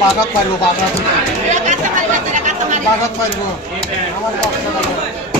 বাঘাত পারব বাঘাত। বাঘাত পারব আমার